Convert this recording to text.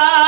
Ah!